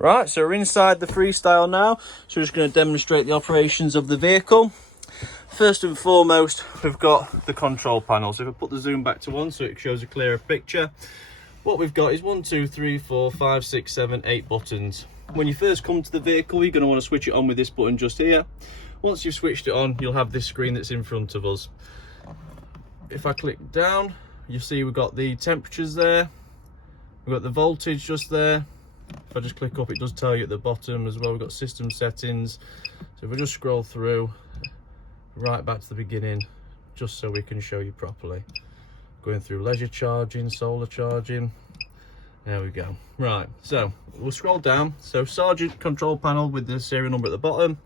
Right, so we're inside the Freestyle now, so we're just going to demonstrate the operations of the vehicle. First and foremost, we've got the control panel. So if I put the zoom back to 1 so it shows a clearer picture, what we've got is 1, 2, 3, 4, 5, 6, 7, 8 buttons. When you first come to the vehicle, you're going to want to switch it on with this button just here. Once you've switched it on, you'll have this screen that's in front of us. If I click down, you'll see we've got the temperatures there, we've got the voltage just there. If I just click up, it does tell you at the bottom as well. We've got system settings. So if we just scroll through right back to the beginning, just so we can show you properly. Going through leisure charging, solar charging. There we go. Right, so we'll scroll down. So Sergeant control panel with the serial number at the bottom.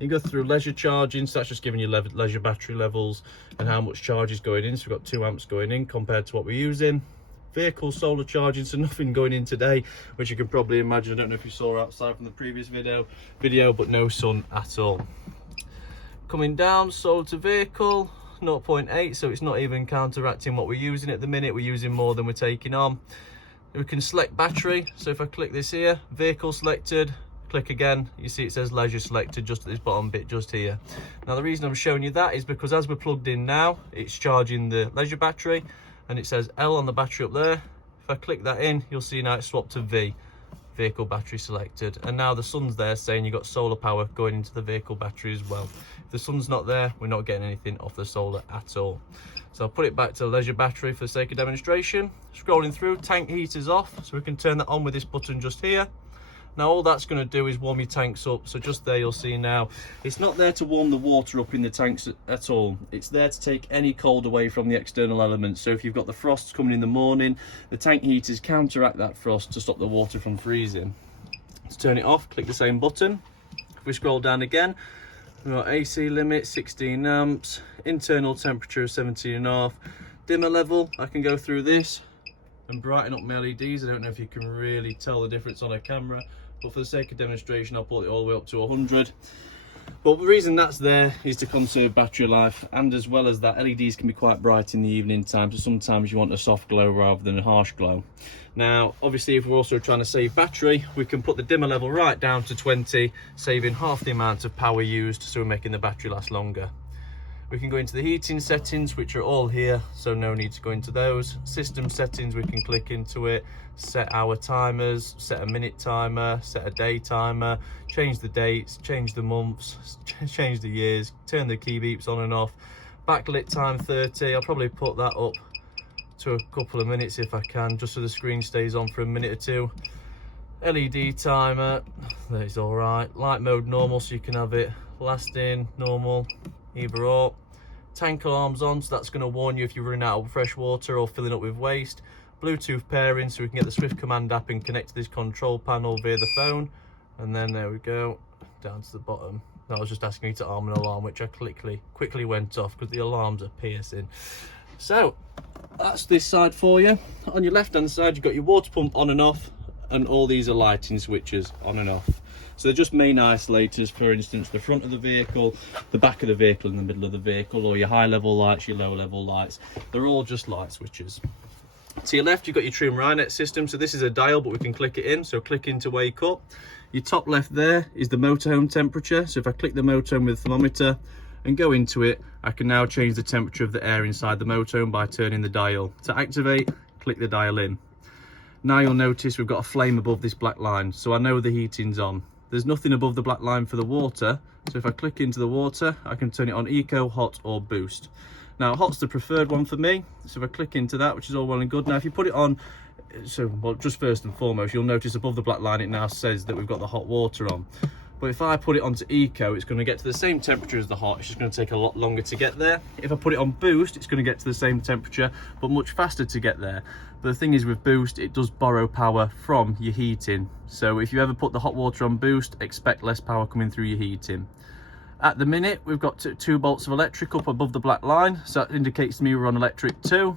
You go through leisure charging, so that's just giving you leisure battery levels and how much charge is going in. So we've got 2 amps going in compared to what we're using. Vehicle solar charging, so nothing going in today, which you can probably imagine. I don't know if you saw outside from the previous video, but no sun at all. Coming down, solar to vehicle 0.8, so it's not even counteracting what we're using at the minute. We're using more than we're taking on. We can select battery, so if I click this here, vehicle selected, click again, you see it says leisure selected just at this bottom bit just here. Now the reason I'm showing you that is because as we're plugged in now, it's charging the leisure battery, and it says L on the battery up there. If I click that in, you'll see now it's swapped to V, vehicle battery selected. And now the sun's there saying you've got solar power going into the vehicle battery as well. If the sun's not there, we're not getting anything off the solar at all. So I'll put it back to leisure battery for the sake of demonstration. Scrolling through, tank heater's off, so we can turn that on with this button just here. Now all that's going to do is warm your tanks up, so just there you'll see now, it's not there to warm the water up in the tanks at all. It's there to take any cold away from the external elements. So if you've got the frosts coming in the morning, the tank heaters counteract that frost to stop the water from freezing. To turn it off, click the same button. If we scroll down again, we've got AC limit 16 amps, internal temperature of 17.5, dimmer level. I can go through this and brighten up my LEDs. I don't know if you can really tell the difference on a camera, but for the sake of demonstration I'll put it all the way up to 100. But the reason that's there is to conserve battery life, and as well as that, LEDs can be quite bright in the evening time, so sometimes you want a soft glow rather than a harsh glow. Now obviously if we're also trying to save battery, we can put the dimmer level right down to 20, saving half the amount of power used, so we're making the battery last longer. We can go into the heating settings, which are all here, so no need to go into those. System settings, we can click into it, set our timers, set a minute timer, set a day timer, change the dates, change the months, change the years, turn the key beeps on and off. Backlit time 30, I'll probably put that up to a couple of minutes if I can, just so the screen stays on for a minute or two. LED timer, that is all right. Light mode normal, so you can have it lasting, normal, either or. Tank alarms on, so that's going to warn you if you're running out of fresh water or filling up with waste. Bluetooth pairing, so we can get the Swift Command app and connect to this control panel via the phone. And then there we go, down to the bottom. That was just asking me to arm an alarm, which I quickly went off because the alarms are piercing. So that's this side for you. On your left hand side, you've got your water pump on and off, and all these are lighting switches on and off. So they're just main isolators, for instance, the front of the vehicle, the back of the vehicle, and the middle of the vehicle, or your high level lights, your low level lights. They're all just light switches. To your left, you've got your trim Rynet system. So this is a dial, but we can click it in. So click in to wake up. Your top left there is the motorhome temperature. So if I click the motorhome with the thermometer and go into it, I can now change the temperature of the air inside the motorhome by turning the dial. To activate, click the dial in. Now you'll notice we've got a flame above this black line, so I know the heating's on. There's nothing above the black line for the water, so if I click into the water, I can turn it on eco, hot or boost. Now hot's the preferred one for me, so if I click into that, which is all well and good. Now if you put it on, well, just first and foremost, you'll notice above the black line it now says that we've got the hot water on. But if I put it onto eco, it's going to get to the same temperature as the hot. It's just going to take a lot longer to get there. If I put it on boost, it's going to get to the same temperature, but much faster to get there. But the thing is with boost, it does borrow power from your heating. So if you ever put the hot water on boost, expect less power coming through your heating. At the minute, we've got 2 bolts of electric up above the black line. So that indicates to me we're on electric 2.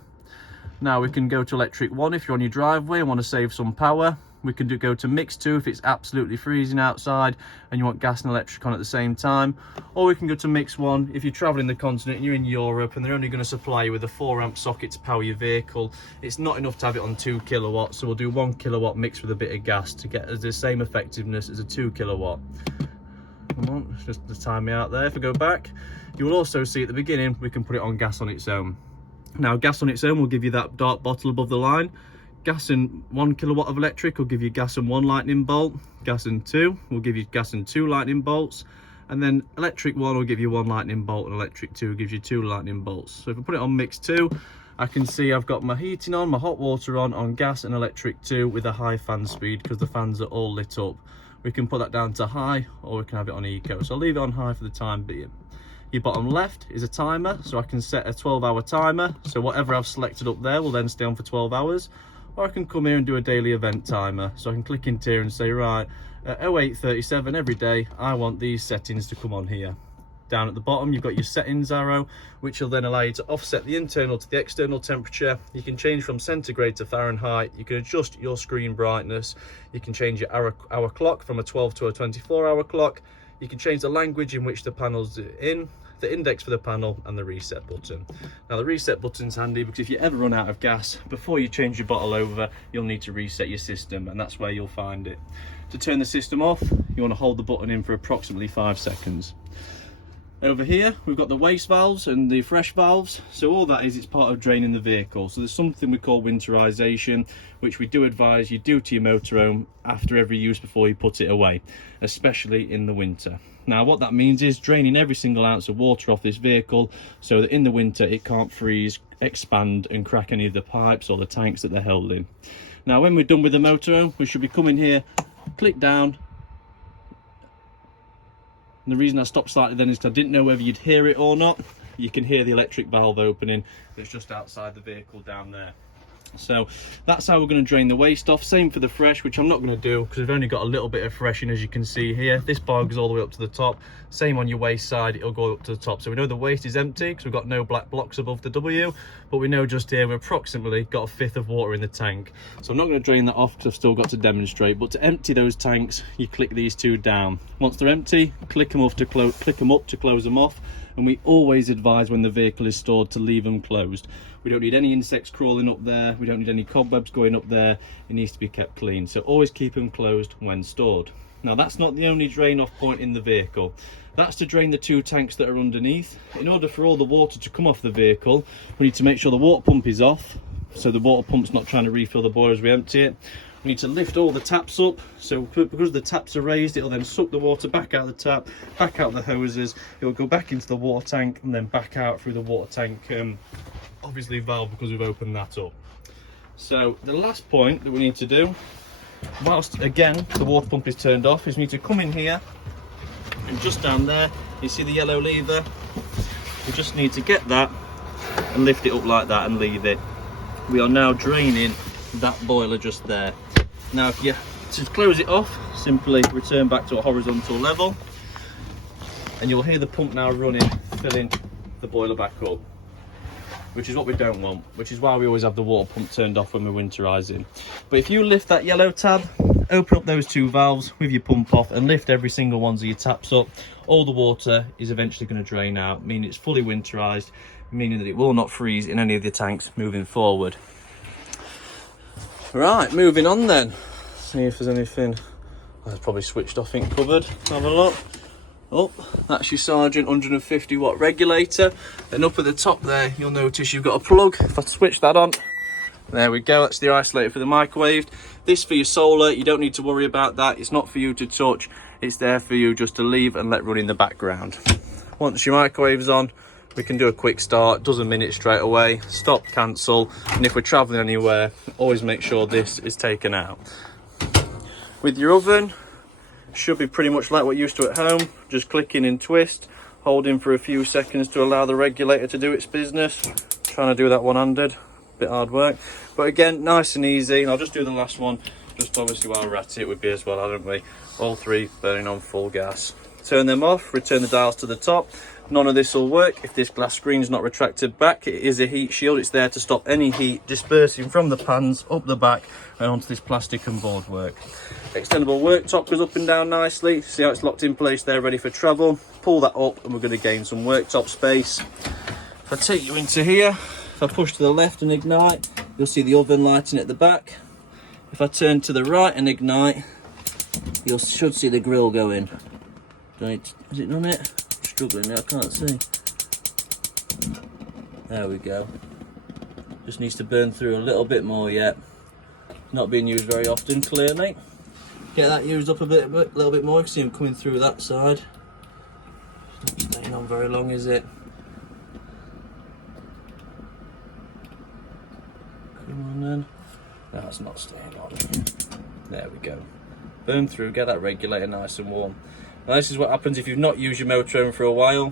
Now we can go to electric 1 if you're on your driveway and want to save some power. We can go to mix 2 if it's absolutely freezing outside and you want gas and electric on at the same time, or we can go to mix 1 if you're traveling the continent and you're in Europe and they're only going to supply you with a 4-amp socket to power your vehicle. It's not enough to have it on 2 kilowatts, so we'll do 1 kilowatt mixed with a bit of gas to get the same effectiveness as a 2 kilowatt. Come on, just to time me out there. If I go back, you will also see at the beginning we can put it on gas on its own. Now gas on its own will give you that dark bottle above the line. Gas and 1 kilowatt of electric will give you gas and 1 lightning bolt. Gas and 2 will give you gas and 2 lightning bolts. And then electric 1 will give you 1 lightning bolt, and electric 2 gives you 2 lightning bolts. So if I put it on mix 2, I can see I've got my heating on, my hot water on gas and electric 2 with a high fan speed because the fans are all lit up. We can put that down to high, or we can have it on eco. So I'll leave it on high for the time being. Your bottom left is a timer, so I can set a 12-hour timer. So whatever I've selected up there will then stay on for 12 hours. Or I can come here and do a daily event timer. So I can click into here and say, right, at 08:37 every day, I want these settings to come on here. Down at the bottom, you've got your settings arrow, which will then allow you to offset the internal to the external temperature. You can change from centigrade to Fahrenheit. You can adjust your screen brightness. You can change your hour clock from a 12 to a 24-hour clock. You can change the language in which the panel's in, the index for the panel, and the reset button. Now the reset button's handy because if you ever run out of gas, before you change your bottle over, you'll need to reset your system, and that's where you'll find it. To turn the system off, you want to hold the button in for approximately 5 seconds. Over here, we've got the waste valves and the fresh valves. So all that is, it's part of draining the vehicle. So there's something we call winterization, which we do advise you do to your motorhome after every use before you put it away, especially in the winter. Now what that means is draining every single ounce of water off this vehicle so that in the winter it can't freeze, expand and crack any of the pipes or the tanks that they're held in. Now when we're done with the motorhome, we should be coming here, click down. And the reason I stopped slightly then is because I didn't know whether you'd hear it or not. You can hear the electric valve opening that's just outside the vehicle down there. So that's how we're going to drain the waste off. Same for the fresh, which I'm not going to do because we've only got a little bit of fresh in, as you can see here. This bar goes all the way up to the top. Same on your waste side, it'll go up to the top. So we know the waste is empty because we've got no black blocks above the W, but we know just here we've approximately got 1/5 of water in the tank. So I'm not going to drain that off because I've still got to demonstrate. But to empty those tanks, you click these 2 down. Once they're empty, click them up to close them off. And we always advise when the vehicle is stored to leave them closed. We don't need any insects crawling up there. We don't need any cobwebs going up there. It needs to be kept clean. So always keep them closed when stored. Now that's not the only drain off point in the vehicle. That's to drain the 2 tanks that are underneath. In order for all the water to come off the vehicle, we need to make sure the water pump is off. So the water pump's not trying to refill the boiler as we empty it. We need to lift all the taps up, so because the taps are raised, it'll then suck the water back out of the tap, back out the hoses, it'll go back into the water tank and then back out through the water tank, obviously valve, because we've opened that up. So the last point that we need to do, whilst again the water pump is turned off, is we need to come in here and just down there, you see the yellow lever? We just need to get that and lift it up like that and leave it. We are now draining that boiler just there. Now if you to close it off, simply return back to a horizontal level and you'll hear the pump now running, filling the boiler back up, which is what we don't want, which is why we always have the water pump turned off when we're winterizing. But if you lift that yellow tab, open up those 2 valves with your pump off and lift every single one of your taps up, all the water is eventually going to drain out, meaning it's fully winterized, meaning that it will not freeze in any of the tanks moving forward. Right, moving on then. See if there's anything. I've probably switched off in cupboard. Have a look. Oh, that's your Sargent 150 watt regulator. Then up at the top there, you'll notice you've got a plug. If I switch that on, there we go. That's the isolator for the microwave. This for your solar, you don't need to worry about that. It's not for you to touch. It's there for you just to leave and let run in the background. Once your microwave's on, we can do a quick start, does a minute straight away, stop, cancel, and if we're traveling anywhere, always make sure this is taken out. With your oven, should be pretty much like what you're used to at home, just click in and twist, hold in for a few seconds to allow the regulator to do its business. Trying to do that one-handed, bit hard work, but again, nice and easy. And I'll just do the last one, just obviously while we're at it with beer as well, haven't we? All 3 burning on full gas. turn them off, return the dials to the top. None of this will work if this glass screen's not retracted back. It is a heat shield, it's there to stop any heat dispersing from the pans up the back and onto this plastic and board work. Extendable worktop goes up and down nicely. See how it's locked in place there, ready for travel. Pull that up and we're going to gain some worktop space. If I take you into here, if I push to the left and ignite, you'll see the oven lighting at the back. If I turn to the right and ignite, you should see the grill going. Right, is it done it? Struggling now, I can't see. There we go. Just needs to burn through a little bit more yet. Not being used very often, clearly. Get that used up a little bit more. You can see them coming through that side. Not staying on very long, is it? Come on then. No, it's not staying on. There we go. Burn through, get that regulator nice and warm. Now this is what happens if you've not used your motorhome for a while.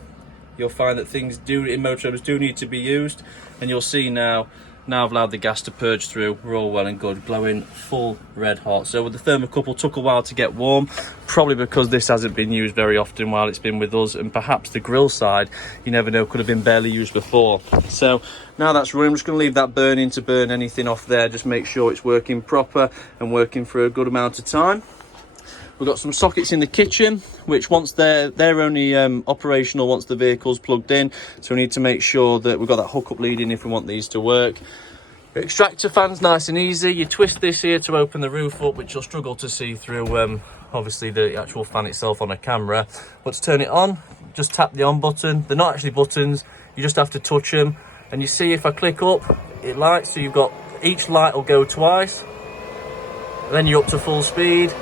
You'll find that things in motorhomes do need to be used, and you'll see now I've allowed the gas to purge through. We're all well and good, glowing full red hot. So with the thermocouple, took a while to get warm, probably because this hasn't been used very often while it's been with us, and perhaps the grill side, you never know, could have been barely used before. So now that's running, I'm just going to leave that burning to burn anything off there. Just make sure it's working proper and working for a good amount of time. We've got some sockets in the kitchen, which once they're only operational once the vehicle's plugged in. So we need to make sure that we've got that hookup leading if we want these to work. The extractor fan's nice and easy. You twist this here to open the roof up, which you'll struggle to see through obviously the actual fan itself on a camera. But to turn it on, just tap the on button. They're not actually buttons, you just have to touch them. And you see if I click up, it lights, so you've got each light will go twice. Then you're up to full speed.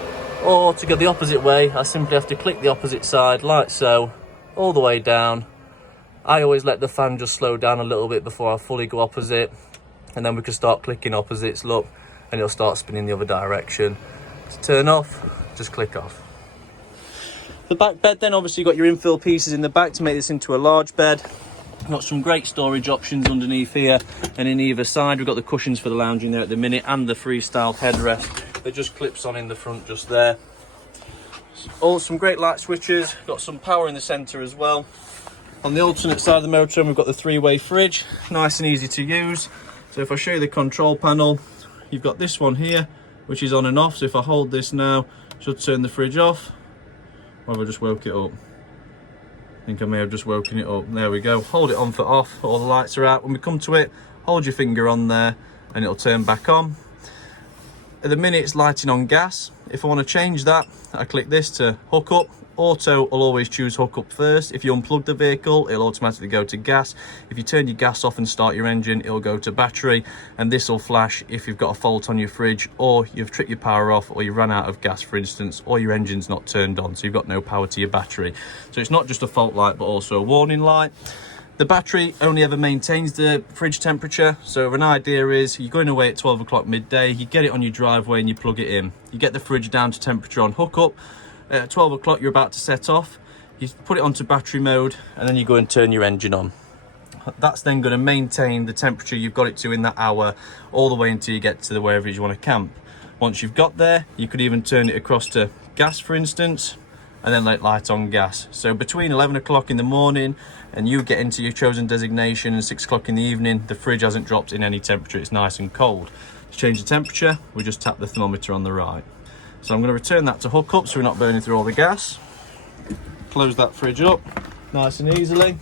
Or to go the opposite way, I simply have to click the opposite side, like so, all the way down. I always let the fan just slow down a little bit before I fully go opposite, and then we can start clicking opposites, look, and it'll start spinning the other direction. To turn off, just click off. The back bed then, obviously you've got your infill pieces in the back to make this into a large bed. Got some great storage options underneath here and in either side. We've got the cushions for the lounging there at the minute and the Freestyle headrest that just clips on in the front just there. All some great light switches, got some power in the centre as well. On the alternate side of the motorhome we've got the three-way fridge, nice and easy to use. So if I show you the control panel, you've got this one here which is on and off. So if I hold this now, it should turn the fridge off. Or have I just woke it up? I think I may have just woken it up. There we go. Hold it on for off, all the lights are out. When we come to it, hold your finger on there and it'll turn back on. At the minute it's lighting on gas. If I want to change that, I click this to hook up. Auto will always choose hook up first. If you unplug the vehicle, it'll automatically go to gas. If you turn your gas off and start your engine, it'll go to battery, and this will flash if you've got a fault on your fridge, or you've tripped your power off, or you ran out of gas, for instance, or your engine's not turned on, so you've got no power to your battery. So it's not just a fault light, but also a warning light. The battery only ever maintains the fridge temperature. So an idea is you're going away at 12 o'clock midday, you get it on your driveway and you plug it in. You get the fridge down to temperature on hookup. At 12 o'clock you're about to set off. You put it onto battery mode and then you go and turn your engine on. That's then going to maintain the temperature you've got it to in that hour all the way until you get to wherever you want to camp. Once you've got there, you could even turn it across to gas, for instance, and then let light on gas. So between 11 o'clock in the morning and you get into your chosen designation and 6 o'clock in the evening, the fridge hasn't dropped in any temperature, it's nice and cold. To change the temperature, we just tap the thermometer on the right. So I'm going to return that to hookup so we're not burning through all the gas. Close that fridge up nice and easily.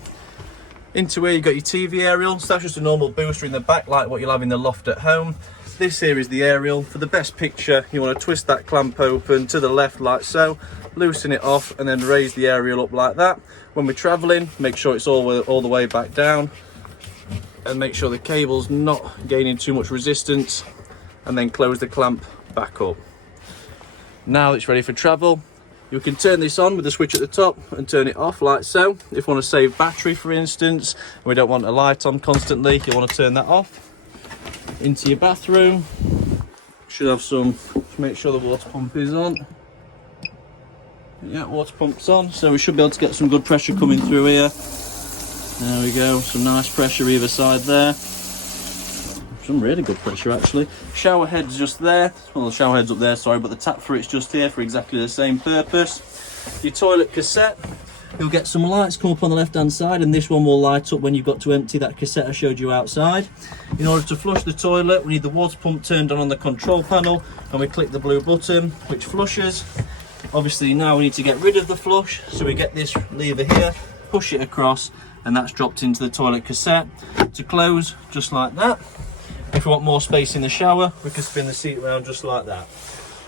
Into where you've got your TV aerial. So that's just a normal booster in the back like what you'll have in the loft at home. This here is the aerial. For the best picture, you want to twist that clamp open to the left like so, loosen it off and then raise the aerial up like that. When we're travelling, make sure it's all the way back down and make sure the cable's not gaining too much resistance, and then close the clamp back up. Now it's ready for travel. You can turn this on with the switch at the top and turn it off like so. If you want to save battery, for instance, and we don't want a light on constantly, you want to turn that off. Into your bathroom, should have some, make sure the water pump is on. Yeah, water pump's on, so we should be able to get some good pressure coming through here. There we go, some nice pressure either side there. some really good pressure actually. Shower head's just there, well the shower head's up there, sorry, but the tap for it's just here for exactly the same purpose. Your toilet cassette, you'll get some lights come up on the left hand side, and this one will light up when you've got to empty that cassette I showed you outside. In order to flush the toilet, we need the water pump turned on the control panel, and we click the blue button which flushes. Obviously now we need to get rid of the flush, so we get this lever here, push it across, and that's dropped into the toilet cassette. To close, just like that. If we want more space in the shower, we can spin the seat around just like that.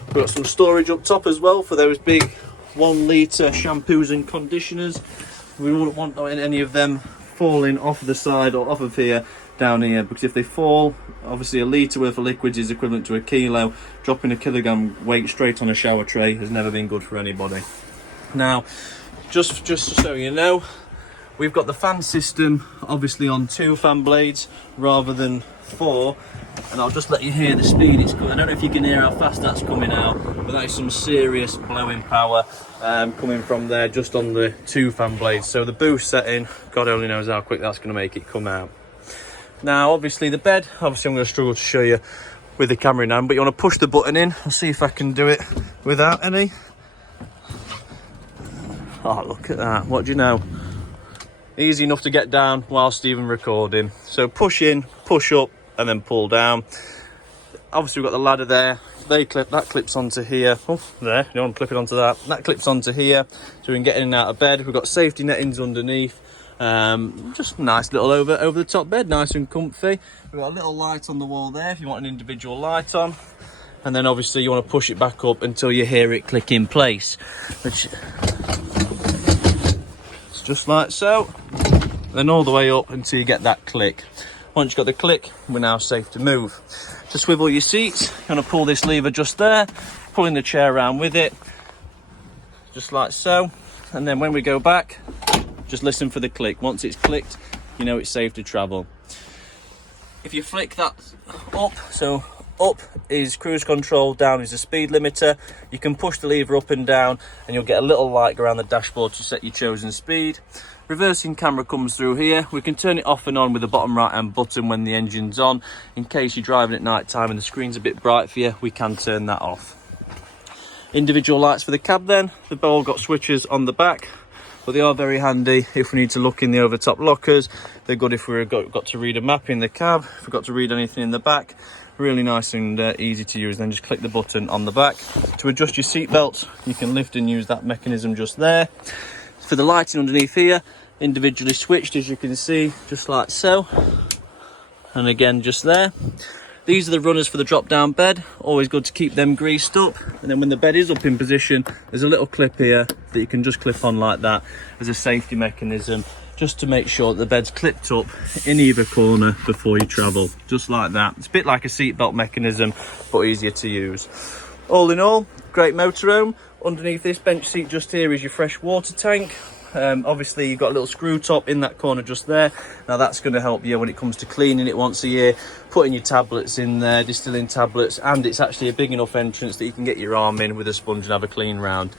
We've got some storage up top as well for those big 1 litre shampoos and conditioners. We wouldn't want any of them falling off the side or off of here down here, because if they fall, obviously a litre worth of liquids is equivalent to a kilo. Dropping a kilogram weight straight on a shower tray has never been good for anybody. Now, just so you know, we've got the fan system obviously on 2 fan blades rather than 4, and I'll just let you hear the speed it's coming. I don't know if you can hear how fast that's coming out, but that is some serious blowing power coming from there just on the 2 fan blades. So the boost setting, God only knows how quick that's going to make it come out. Now obviously the bed, obviously I'm going to struggle to show you with the camera in hand, but you want to push the button in. I'll see if I can do it without any. Oh, look at that, what do you know? Easy enough to get down whilst even recording. So push in, push up, and then pull down. Obviously we've got the ladder there. That clips onto here. Oh, there, you don't want to clip it onto that. That clips onto here, so we can get in and out of bed. We've got safety nettings underneath. Just nice little over the top bed, nice and comfy. We've got a little light on the wall there if you want an individual light on. And then obviously you want to push it back up until you hear it click in place, which it's just like so. Then all the way up until you get that click. Once you've got the click, we're now safe to move. To swivel your seats, you're going to pull this lever just there, pulling the chair around with it, just like so. And then when we go back, just listen for the click. Once it's clicked, you know it's safe to travel. If you flick that up, so up is cruise control, down is the speed limiter. You can push the lever up and down and you'll get a little light around the dashboard to set your chosen speed. Reversing camera comes through here. We can turn it off and on with the bottom right hand button when the engine's on. In case you're driving at night time and the screen's a bit bright for you, we can turn that off. Individual lights for the cab then. They've all got switches on the back, but they are very handy if we need to look in the over top lockers. They're good if we've got to read a map in the cab, if we've got to read anything in the back. Really nice and easy to use. Then just click the button on the back. To adjust your seat belts, you can lift and use that mechanism just there. For the lighting underneath here, individually switched as you can see, just like so. And again, just there. These are the runners for the drop down bed. Always good to keep them greased up. And then when the bed is up in position, there's a little clip here that you can just clip on like that as a safety mechanism, just to make sure that the bed's clipped up in either corner before you travel, just like that. It's a bit like a seatbelt mechanism, but easier to use. All in all, great motorhome. Underneath this bench seat just here is your fresh water tank. Obviously you've got a little screw top in that corner just there. Now that's going to help you when it comes to cleaning it once a year, putting your tablets in there, distilling tablets, and it's actually a big enough entrance that you can get your arm in with a sponge and have a clean round.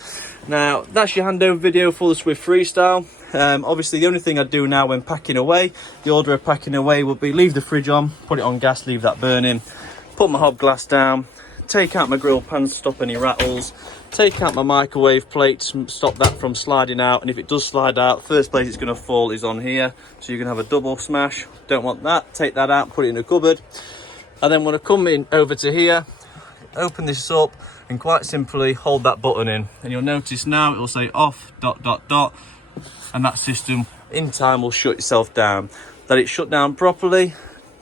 Now that's your handover video for the Swift Freestyle. Obviously the only thing I do now when packing away, the order of packing away will be leave the fridge on, put it on gas, leave that burning, put my hob glass down, take out my grill pan to stop any rattles, take out my microwave plate to stop that from sliding out, and if it does slide out, first place it's going to fall is on here, so you're going to have a double smash. Don't want that. Take that out, put it in a cupboard. I then want to come in over to here, open this up, and quite simply hold that button in, and you'll notice now it will say off ... and that system in time will shut itself down. Let it shut down properly.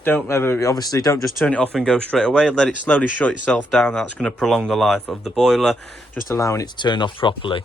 Obviously don't just turn it off and go straight away. Let it slowly shut itself down. That's going to prolong the life of the boiler, just allowing it to turn off properly.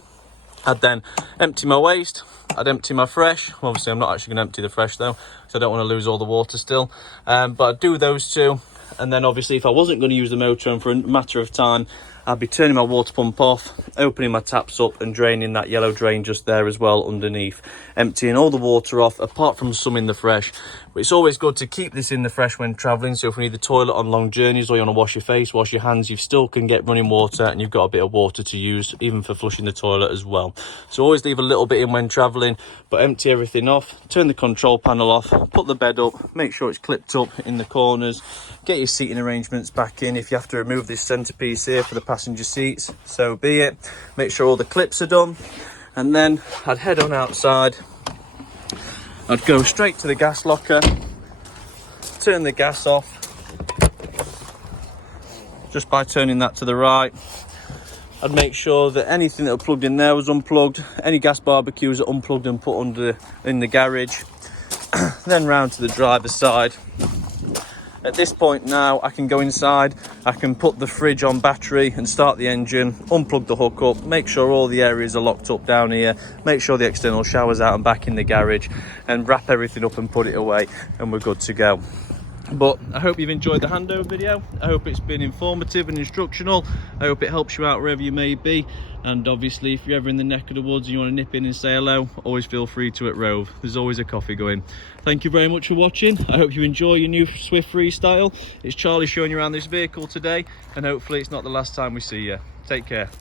I'd then empty my waste. I'd empty my fresh. Obviously I'm not actually going to empty the fresh though, because I don't want to lose all the water still. But I'd do those two, and then obviously if I wasn't going to use the motorhome for a matter of time, I'll be turning my water pump off, opening my taps up and draining that yellow drain just there as well underneath, emptying all the water off apart from some in the fresh. But it's always good to keep this in the fresh when traveling, so if we need the toilet on long journeys or you want to wash your face, wash your hands, you still can get running water and you've got a bit of water to use even for flushing the toilet as well. So always leave a little bit in when traveling, but empty everything off, turn the control panel off, put the bed up, make sure it's clipped up in the corners, get your seating arrangements back in. If you have to remove this centerpiece here for the passenger seats, so be it. Make sure all the clips are done, and then I'd head on outside. I'd go straight to the gas locker, turn the gas off just by turning that to the right. I'd make sure that anything that was plugged in there was unplugged, any gas barbecues are unplugged and put in the garage. Then round to the driver's side. At this point now, I can go inside, I can put the fridge on battery and start the engine, unplug the hook up, make sure all the areas are locked up down here, make sure the external shower's out and back in the garage, and wrap everything up and put it away, and we're good to go. But I hope you've enjoyed the handover video. I hope it's been informative and instructional. I hope it helps you out wherever you may be. And obviously, if you're ever in the neck of the woods and you want to nip in and say hello, always feel free to at Rove. There's always a coffee going. Thank you very much for watching. I hope you enjoy your new Swift Freestyle. It's Charlie showing you around this vehicle today, and hopefully it's not the last time we see you. Take care.